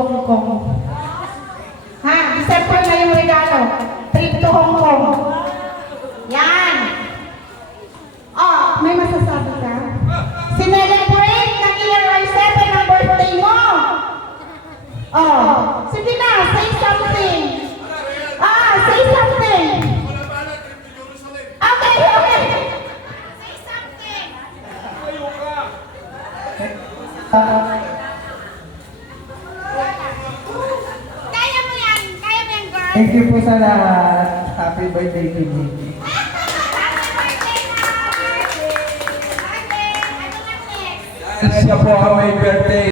Hong Kong. Ha? December na yung regalo. Trip to Hong Kong. Yan. Oh, may masasabi ka? Sinelebrate ng year 7 ang birthday mo. Oh, sige na, say something. Say something. Okay, okay. Say something. Kaya mo yan, girl. Thank you po sa lahat. Happy birthday to me. Happy birthday, Siya po ang may birthday.